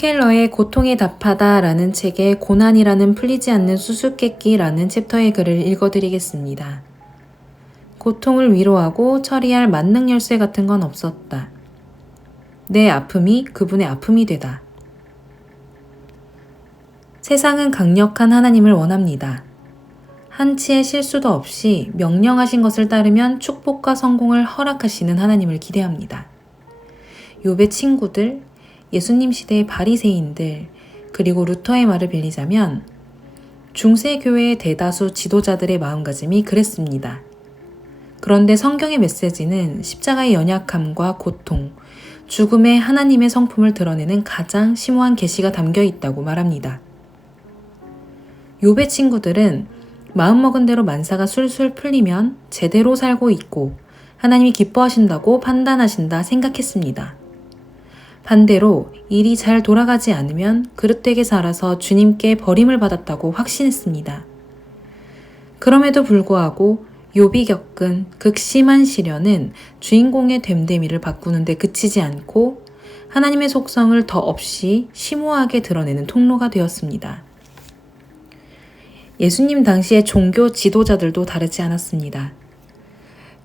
켈러의 고통에 답하다 라는 책의 고난이라는 풀리지 않는 수수께끼라는 챕터의 글을 읽어드리겠습니다. 고통을 위로하고 처리할 만능 열쇠 같은 건 없었다. 내 아픔이 그분의 아픔이 되다. 세상은 강력한 하나님을 원합니다. 한치의 실수도 없이 명령하신 것을 따르면 축복과 성공을 허락하시는 하나님을 기대합니다. 욥의 친구들, 예수님 시대의 바리새인들, 그리고 루터의 말을 빌리자면 중세교회의 대다수 지도자들의 마음가짐이 그랬습니다. 그런데 성경의 메시지는 십자가의 연약함과 고통, 죽음의 하나님의 성품을 드러내는 가장 심오한 계시가 담겨 있다고 말합니다. 욥의 친구들은 마음먹은 대로 만사가 술술 풀리면 제대로 살고 있고 하나님이 기뻐하신다고 판단하신다 생각했습니다. 반대로 일이 잘 돌아가지 않으면 그릇되게 살아서 주님께 버림을 받았다고 확신했습니다. 그럼에도 불구하고 욥이 겪은 극심한 시련은 주인공의 됨됨이를 바꾸는 데 그치지 않고 하나님의 속성을 더 없이 심오하게 드러내는 통로가 되었습니다. 예수님 당시의 종교 지도자들도 다르지 않았습니다.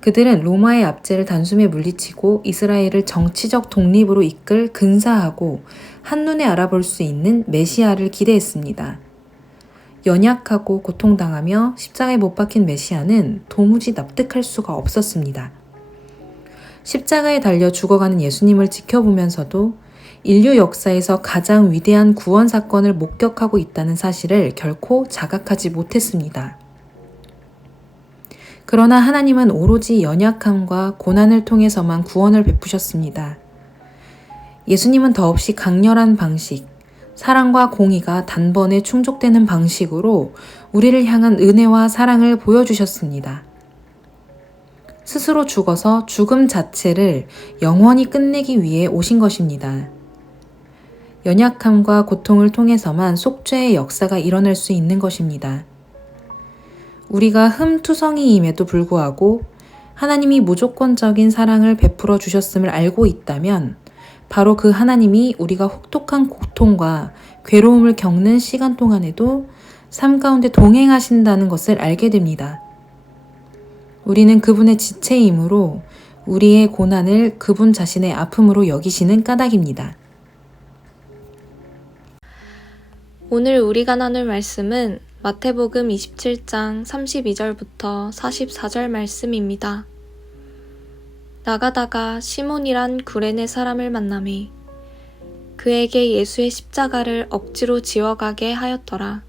그들은 로마의 압제를 단숨에 물리치고 이스라엘을 정치적 독립으로 이끌 근사하고 한눈에 알아볼 수 있는 메시아를 기대했습니다. 연약하고 고통당하며 십자가에 못 박힌 메시아는 도무지 납득할 수가 없었습니다. 십자가에 달려 죽어가는 예수님을 지켜보면서도 인류 역사에서 가장 위대한 구원 사건을 목격하고 있다는 사실을 결코 자각하지 못했습니다. 그러나 하나님은 오로지 연약함과 고난을 통해서만 구원을 베푸셨습니다. 예수님은 더없이 강렬한 방식, 사랑과 공의가 단번에 충족되는 방식으로 우리를 향한 은혜와 사랑을 보여주셨습니다. 스스로 죽어서 죽음 자체를 영원히 끝내기 위해 오신 것입니다. 연약함과 고통을 통해서만 속죄의 역사가 일어날 수 있는 것입니다. 우리가 흠투성이임에도 불구하고 하나님이 무조건적인 사랑을 베풀어 주셨음을 알고 있다면 바로 그 하나님이 우리가 혹독한 고통과 괴로움을 겪는 시간 동안에도 삶 가운데 동행하신다는 것을 알게 됩니다. 우리는 그분의 지체이므로 우리의 고난을 그분 자신의 아픔으로 여기시는 까닭입니다. 오늘 우리가 나눌 말씀은 마태복음 27장 32절부터 44절 말씀입니다. 나가다가 시몬이란 구레네 사람을 만나매 그에게 예수의 십자가를 억지로 지어가게 하였더라.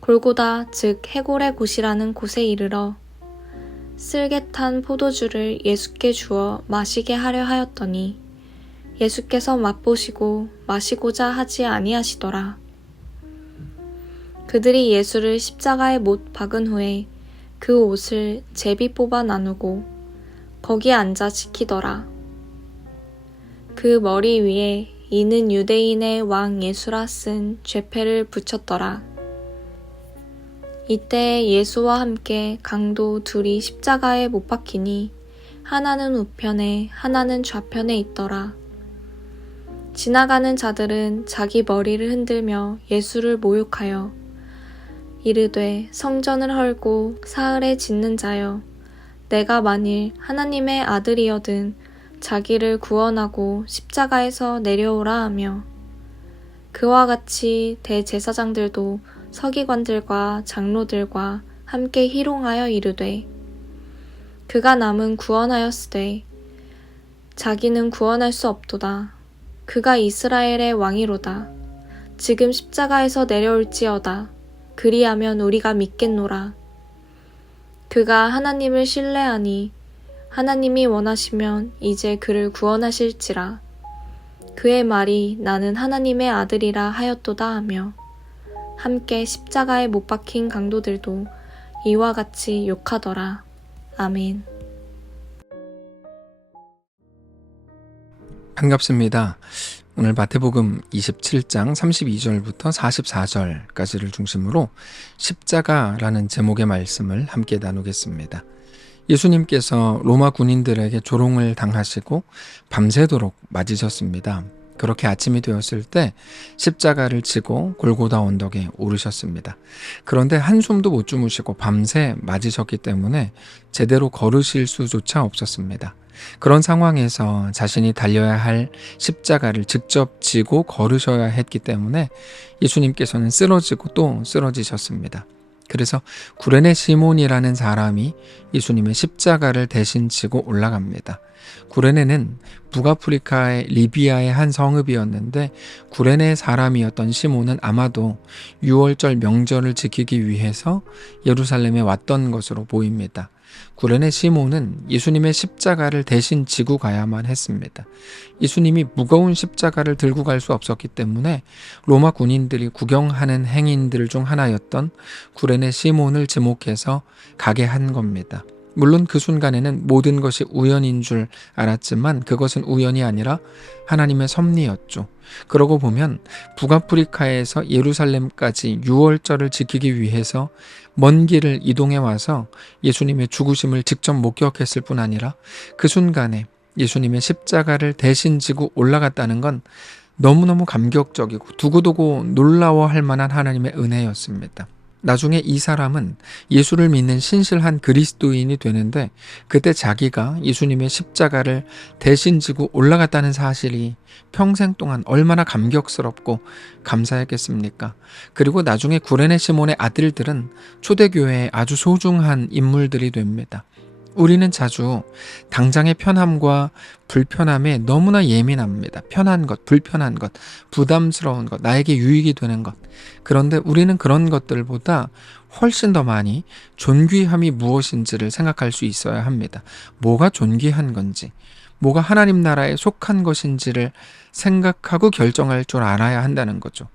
골고다 즉 해골의 곳이라는 곳에 이르러 쓸개 탄 포도주를 예수께 주어 마시게 하려 하였더니 예수께서 맛보시고 마시고자 하지 아니하시더라. 그들이 예수를 십자가에 못 박은 후에 그 옷을 제비 뽑아 나누고 거기에 앉아 지키더라. 그 머리 위에 이는 유대인의 왕 예수라 쓴 죄패를 붙였더라. 이때 예수와 함께 강도 둘이 십자가에 못 박히니 하나는 우편에 하나는 좌편에 있더라. 지나가는 자들은 자기 머리를 흔들며 예수를 모욕하여 이르되 성전을 헐고 사흘에 짓는 자여 내가 만일 하나님의 아들이여든 자기를 구원하고 십자가에서 내려오라 하며 그와 같이 대제사장들도 서기관들과 장로들과 함께 희롱하여 이르되 그가 남은 구원하였으되 자기는 구원할 수 없도다. 그가 이스라엘의 왕이로다. 지금 십자가에서 내려올지어다. 그리하면 우리가 믿겠노라. 그가 하나님을 신뢰하니 하나님이 원하시면 이제 그를 구원하실지라. 그의 말이 나는 하나님의 아들이라 하였도다 하며 함께 십자가에 못 박힌 강도들도 이와 같이 욕하더라. 아멘. 반갑습니다. 오늘 마태복음 27장 32절부터 44절까지를 중심으로 십자가라는 제목의 말씀을 함께 나누겠습니다. 예수님께서 로마 군인들에게 조롱을 당하시고 밤새도록 맞으셨습니다. 그렇게 아침이 되었을 때 십자가를 지고 골고다 언덕에 오르셨습니다. 그런데 한숨도 못 주무시고 밤새 맞으셨기 때문에 제대로 걸으실 수조차 없었습니다. 그런 상황에서 자신이 달려야 할 십자가를 직접 지고 걸으셔야 했기 때문에 예수님께서는 쓰러지고 또 쓰러지셨습니다. 그래서 구레네 시몬이라는 사람이 예수님의 십자가를 대신 지고 올라갑니다. 구레네는 북아프리카의 리비아의 한 성읍이었는데 구레네 사람이었던 시몬은 아마도 유월절 명절을 지키기 위해서 예루살렘에 왔던 것으로 보입니다. 구레네 시몬은 예수님의 십자가를 대신 지고 가야만 했습니다. 예수님이 무거운 십자가를 들고 갈 수 없었기 때문에 로마 군인들이 구경하는 행인들 중 하나였던 구레네 시몬을 지목해서 가게 한 겁니다. 물론 그 순간에는 모든 것이 우연인 줄 알았지만 그것은 우연이 아니라 하나님의 섭리였죠. 그러고 보면 북아프리카에서 예루살렘까지 유월절을 지키기 위해서 먼 길을 이동해 와서 예수님의 죽으심을 직접 목격했을 뿐 아니라 그 순간에 예수님의 십자가를 대신 지고 올라갔다는 건 너무너무 감격적이고 두고두고 놀라워할 만한 하나님의 은혜였습니다. 나중에 이 사람은 예수를 믿는 신실한 그리스도인이 되는데 그때 자기가 예수님의 십자가를 대신 지고 올라갔다는 사실이 평생 동안 얼마나 감격스럽고 감사했겠습니까? 그리고 나중에 구레네 시몬의 아들들은 초대교회의 아주 소중한 인물들이 됩니다. 우리는 자주 당장의 편함과 불편함에 너무나 예민합니다. 편한 것, 불편한 것, 부담스러운 것, 나에게 유익이 되는 것. 그런데 우리는 그런 것들보다 훨씬 더 많이 존귀함이 무엇인지를 생각할 수 있어야 합니다. 뭐가 존귀한 건지, 뭐가 하나님 나라에 속한 것인지를 생각하고 결정할 줄 알아야 한다는 거죠.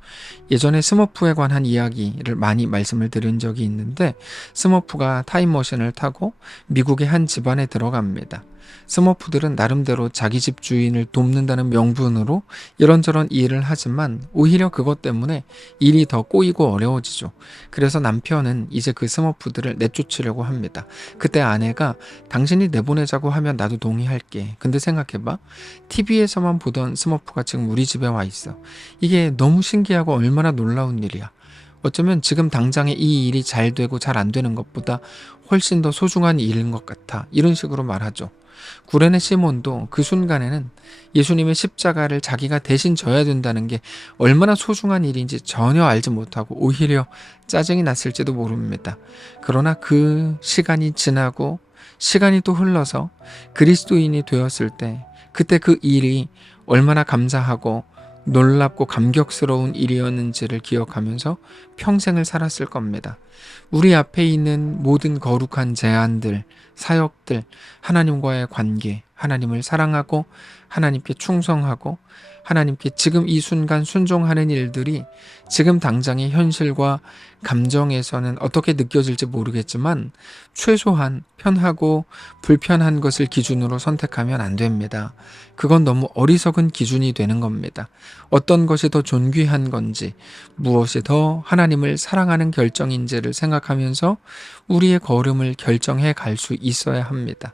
예전에 스머프에 관한 이야기를 많이 말씀을 드린 적이 있는데 스머프가 타임머신을 타고 미국의 한 집안에 들어갑니다. 스머프들은 나름대로 자기 집 주인을 돕는다는 명분으로 이런저런 일을 하지만 오히려 그것 때문에 일이 더 꼬이고 어려워지죠. 그래서 남편은 이제 그 스머프들을 내쫓으려고 합니다. 그때 아내가 당신이 내보내자고 하면 나도 동의할게. 근데 생각해봐. TV에서만 보던 스머프가 지금 우리 집에 와 있어. 이게 너무 신기하고 얼마나 놀라운 일이야. 어쩌면 지금 당장에 이 일이 잘 되고 잘 안 되는 것보다 훨씬 더 소중한 일인 것 같아. 이런 식으로 말하죠. 구레네 시몬도 그 순간에는 예수님의 십자가를 자기가 대신 져야 된다는 게 얼마나 소중한 일인지 전혀 알지 못하고 오히려 짜증이 났을지도 모릅니다. 그러나 그 시간이 지나고 시간이 또 흘러서 그리스도인이 되었을 때 그때 그 일이 얼마나 감사하고 놀랍고 감격스러운 일이었는지를 기억하면서 평생을 살았을 겁니다. 우리 앞에 있는 모든 거룩한 제안들, 사역들, 하나님과의 관계, 하나님을 사랑하고 하나님께 충성하고 하나님께 지금 이 순간 순종하는 일들이 지금 당장의 현실과 감정에서는 어떻게 느껴질지 모르겠지만 최소한 편하고 불편한 것을 기준으로 선택하면 안 됩니다. 그건 너무 어리석은 기준이 되는 겁니다. 어떤 것이 더 존귀한 건지, 무엇이 더 하나님을 사랑하는 결정인지를 생각하면서 우리의 걸음을 결정해 갈 수 있어야 합니다.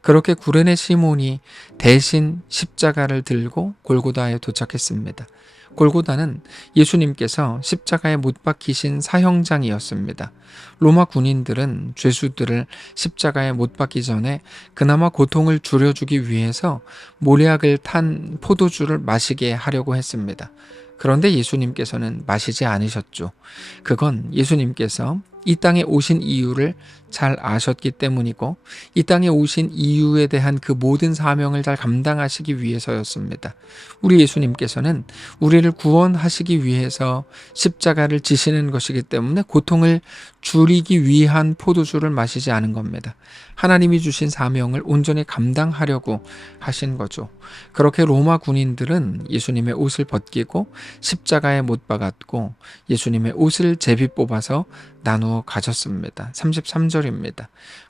그렇게 구레네 시몬이 대신 십자가를 들고 골고다에 도착했습니다. 골고다는 예수님께서 십자가에 못 박히신 사형장이었습니다. 로마 군인들은 죄수들을 십자가에 못 박기 전에 그나마 고통을 줄여주기 위해서 모략을 탄 포도주를 마시게 하려고 했습니다. 그런데 예수님께서는 마시지 않으셨죠. 그건 예수님께서 이 땅에 오신 이유를 잘 아셨기 때문이고 이 땅에 오신 이유에 대한 그 모든 사명을 잘 감당하시기 위해서였습니다. 우리 예수님께서는 우리를 구원하시기 위해서 십자가를 지시는 것이기 때문에 고통을 줄이기 위한 포도주를 마시지 않은 겁니다. 하나님이 주신 사명을 온전히 감당하려고 하신 거죠. 그렇게 로마 군인들은 예수님의 옷을 벗기고 십자가에 못 박았고 예수님의 옷을 제비 뽑아서 나누어 가졌습니다. 33절입니다.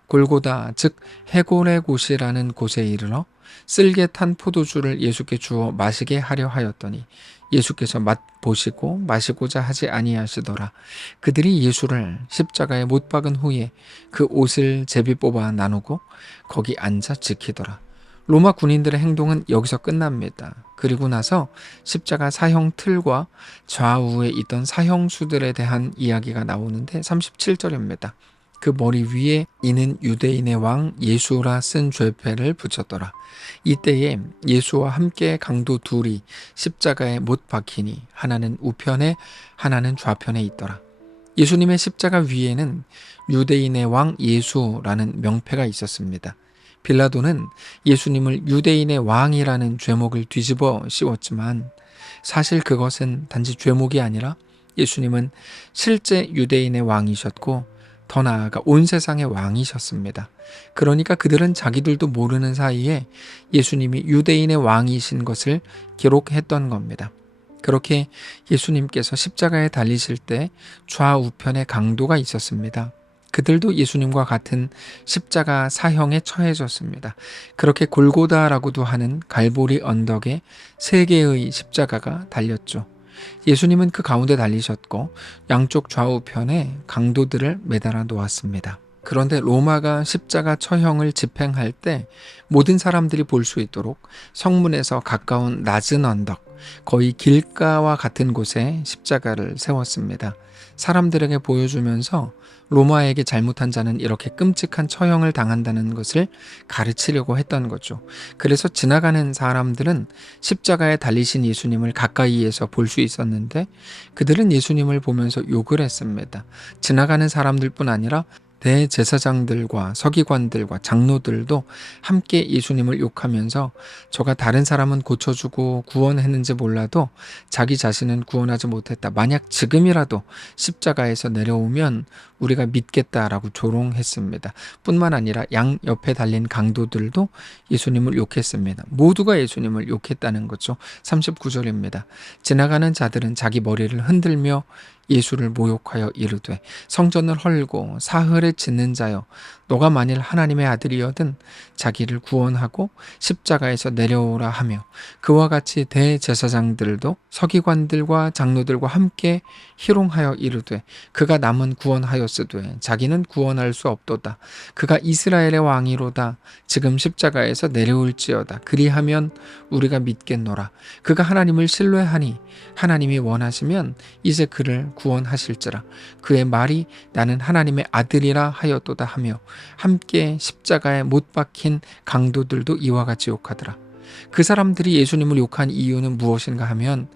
골고다 즉 해골의 곳이라는 곳에 이르러 쓸개 탄 포도주를 예수께 주어 마시게 하려 하였더니 예수께서 맛보시고 마시고자 하지 아니하시더라. 그들이 예수를 십자가에 못 박은 후에 그 옷을 제비 뽑아 나누고 거기 앉아 지키더라. 로마 군인들의 행동은 여기서 끝납니다. 그리고 나서 십자가 사형 틀과 좌우에 있던 사형수들에 대한 이야기가 나오는데 37절입니다. 그 머리 위에 이는 유대인의 왕 예수라 쓴 죄패를 붙였더라. 이때에 예수와 함께 강도 둘이 십자가에 못 박히니 하나는 우편에 하나는 좌편에 있더라. 예수님의 십자가 위에는 유대인의 왕 예수라는 명패가 있었습니다. 빌라도는 예수님을 유대인의 왕이라는 죄목을 뒤집어 씌웠지만 사실 그것은 단지 죄목이 아니라 예수님은 실제 유대인의 왕이셨고 더 나아가 온 세상의 왕이셨습니다. 그러니까 그들은 자기들도 모르는 사이에 예수님이 유대인의 왕이신 것을 기록했던 겁니다. 그렇게 예수님께서 십자가에 달리실 때 좌우편에 강도가 있었습니다. 그들도 예수님과 같은 십자가 사형에 처해졌습니다. 그렇게 골고다라고도 하는 갈보리 언덕에 3개의 십자가가 달렸죠. 예수님은 그 가운데 달리셨고 양쪽 좌우편에 강도들을 매달아 놓았습니다. 그런데 로마가 십자가 처형을 집행할 때 모든 사람들이 볼 수 있도록 성문에서 가까운 낮은 언덕, 거의 길가와 같은 곳에 십자가를 세웠습니다. 사람들에게 보여주면서 로마에게 잘못한 자는 이렇게 끔찍한 처형을 당한다는 것을 가르치려고 했던 거죠. 그래서 지나가는 사람들은 십자가에 달리신 예수님을 가까이에서 볼 수 있었는데 그들은 예수님을 보면서 욕을 했습니다. 지나가는 사람들뿐 아니라 대제사장들과 서기관들과 장로들도 함께 예수님을 욕하면서 저가 다른 사람은 고쳐주고 구원했는지 몰라도 자기 자신은 구원하지 못했다. 만약 지금이라도 십자가에서 내려오면 우리가 믿겠다라고 조롱했습니다. 뿐만 아니라 양 옆에 달린 강도들도 예수님을 욕했습니다. 모두가 예수님을 욕했다는 거죠. 39절입니다. 지나가는 자들은 자기 머리를 흔들며 예수를 모욕하여 이르되 성전을 헐고 사흘에 짓는 자여 너가 만일 하나님의 아들이여든 자기를 구원하고 십자가에서 내려오라 하며 그와 같이 대제사장들도 서기관들과 장로들과 함께 희롱하여 이르되 그가 남은 구원하였으되 자기는 구원할 수 없도다. 그가 이스라엘의 왕이로다. 지금 십자가에서 내려올지어다. 그리하면 우리가 믿겠노라. 그가 하나님을 신뢰하니 하나님이 원하시면 이제 그를 구원하실지라. 그의 말이 나는 하나님의 아들이라 하였도다 하며 함께 십자가에 못 박힌 강도들도 이와 같이 욕하더라. 그 사람들이 예수님을 욕한 이유는 무엇인가 하면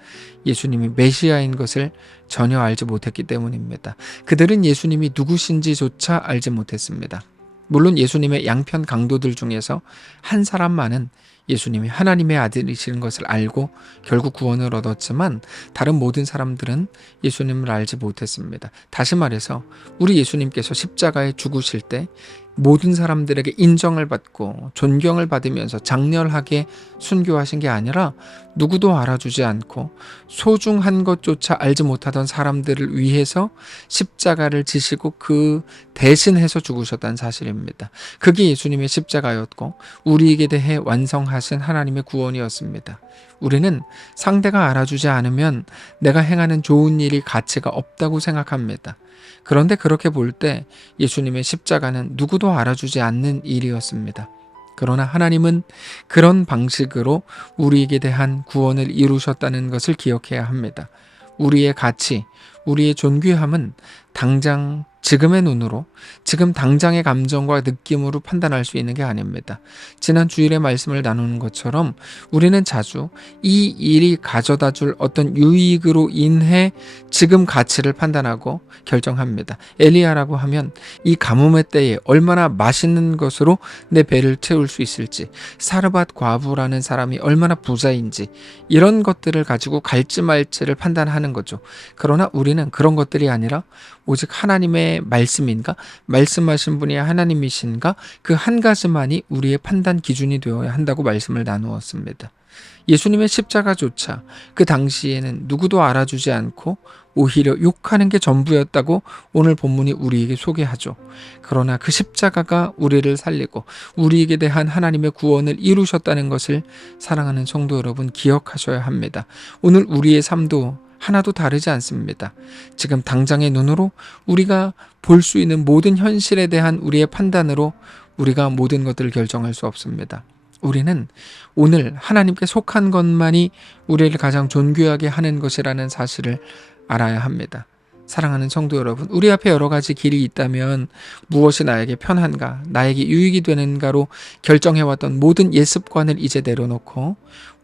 예수님이 메시아인 것을 전혀 알지 못했기 때문입니다. 그들은 예수님이 누구신지조차 알지 못했습니다. 물론 예수님의 양편 강도들 중에서 한 사람만은 예수님이 하나님의 아들이시는 것을 알고 결국 구원을 얻었지만 다른 모든 사람들은 예수님을 알지 못했습니다. 다시 말해서 우리 예수님께서 십자가에 죽으실 때 모든 사람들에게 인정을 받고 존경을 받으면서 장렬하게 순교하신 게 아니라 누구도 알아주지 않고 소중한 것조차 알지 못하던 사람들을 위해서 십자가를 지시고 그 대신해서 죽으셨다는 사실입니다. 그게 예수님의 십자가였고 우리에게 대해 완성하신 하나님의 구원이었습니다. 우리는 상대가 알아주지 않으면 내가 행하는 좋은 일이 가치가 없다고 생각합니다. 그런데 그렇게 볼 때 예수님의 십자가는 누구도 알아주지 않는 일이었습니다. 그러나 하나님은 그런 방식으로 우리에게 대한 구원을 이루셨다는 것을 기억해야 합니다. 우리의 가치, 우리의 존귀함은 당장 지금의 눈으로 지금 당장의 감정과 느낌으로 판단할 수 있는 게 아닙니다. 지난 주일의 말씀을 나누는 것처럼 우리는 자주 이 일이 가져다 줄 어떤 유익으로 인해 지금 가치를 판단하고 결정합니다. 엘리야라고 하면 이 가뭄의 때에 얼마나 맛있는 것으로 내 배를 채울 수 있을지, 사르밧 과부라는 사람이 얼마나 부자인지 이런 것들을 가지고 갈지 말지를 판단하는 거죠. 그러나 우리는 그런 것들이 아니라 오직 하나님의 말씀인가? 말씀하신 분이 하나님이신가? 그 한 가지만이 우리의 판단 기준이 되어야 한다고 말씀을 나누었습니다. 예수님의 십자가조차 그 당시에는 누구도 알아주지 않고 오히려 욕하는 게 전부였다고 오늘 본문이 우리에게 소개하죠. 그러나 그 십자가가 우리를 살리고 우리에게 대한 하나님의 구원을 이루셨다는 것을 사랑하는 성도 여러분 기억하셔야 합니다. 오늘 우리의 삶도 하나도 다르지 않습니다. 지금 당장의 눈으로 우리가 볼 수 있는 모든 현실에 대한 우리의 판단으로 우리가 모든 것들을 결정할 수 없습니다. 우리는 오늘 하나님께 속한 것만이 우리를 가장 존귀하게 하는 것이라는 사실을 알아야 합니다. 사랑하는 성도 여러분, 우리 앞에 여러 가지 길이 있다면 무엇이 나에게 편한가, 나에게 유익이 되는가로 결정해왔던 모든 옛 습관을 이제 내려놓고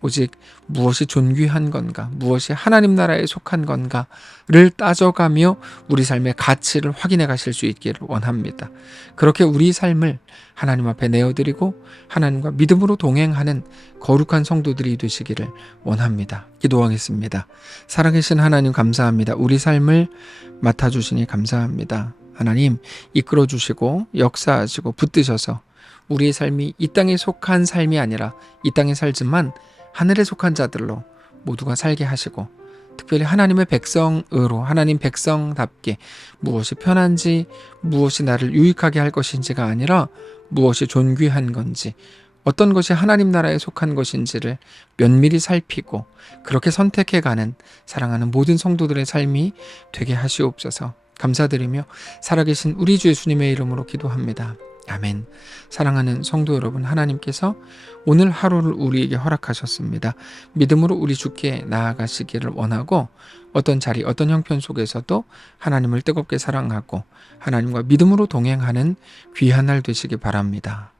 오직 무엇이 존귀한 건가, 무엇이 하나님 나라에 속한 건가를 따져가며 우리 삶의 가치를 확인해 가실 수 있기를 원합니다. 그렇게 우리 삶을 하나님 앞에 내어드리고 하나님과 믿음으로 동행하는 거룩한 성도들이 되시기를 원합니다. 기도하겠습니다. 살아계신 하나님 감사합니다. 우리 삶을 맡아주시니 감사합니다. 하나님 이끌어주시고 역사하시고 붙드셔서 우리의 삶이 이 땅에 속한 삶이 아니라 이 땅에 살지만 하늘에 속한 자들로 모두가 살게 하시고 특별히 하나님의 백성으로 하나님 백성답게 무엇이 편한지 무엇이 나를 유익하게 할 것인지가 아니라 무엇이 존귀한 건지 어떤 것이 하나님 나라에 속한 것인지를 면밀히 살피고 그렇게 선택해가는 사랑하는 모든 성도들의 삶이 되게 하시옵소서. 감사드리며 살아계신 우리 주 예수님의 이름으로 기도합니다. 아멘. 사랑하는 성도 여러분, 하나님께서 오늘 하루를 우리에게 허락하셨습니다. 믿음으로 우리 주께 나아가시기를 원하고 어떤 자리, 어떤 형편 속에서도 하나님을 뜨겁게 사랑하고 하나님과 믿음으로 동행하는 귀한 날 되시기 바랍니다.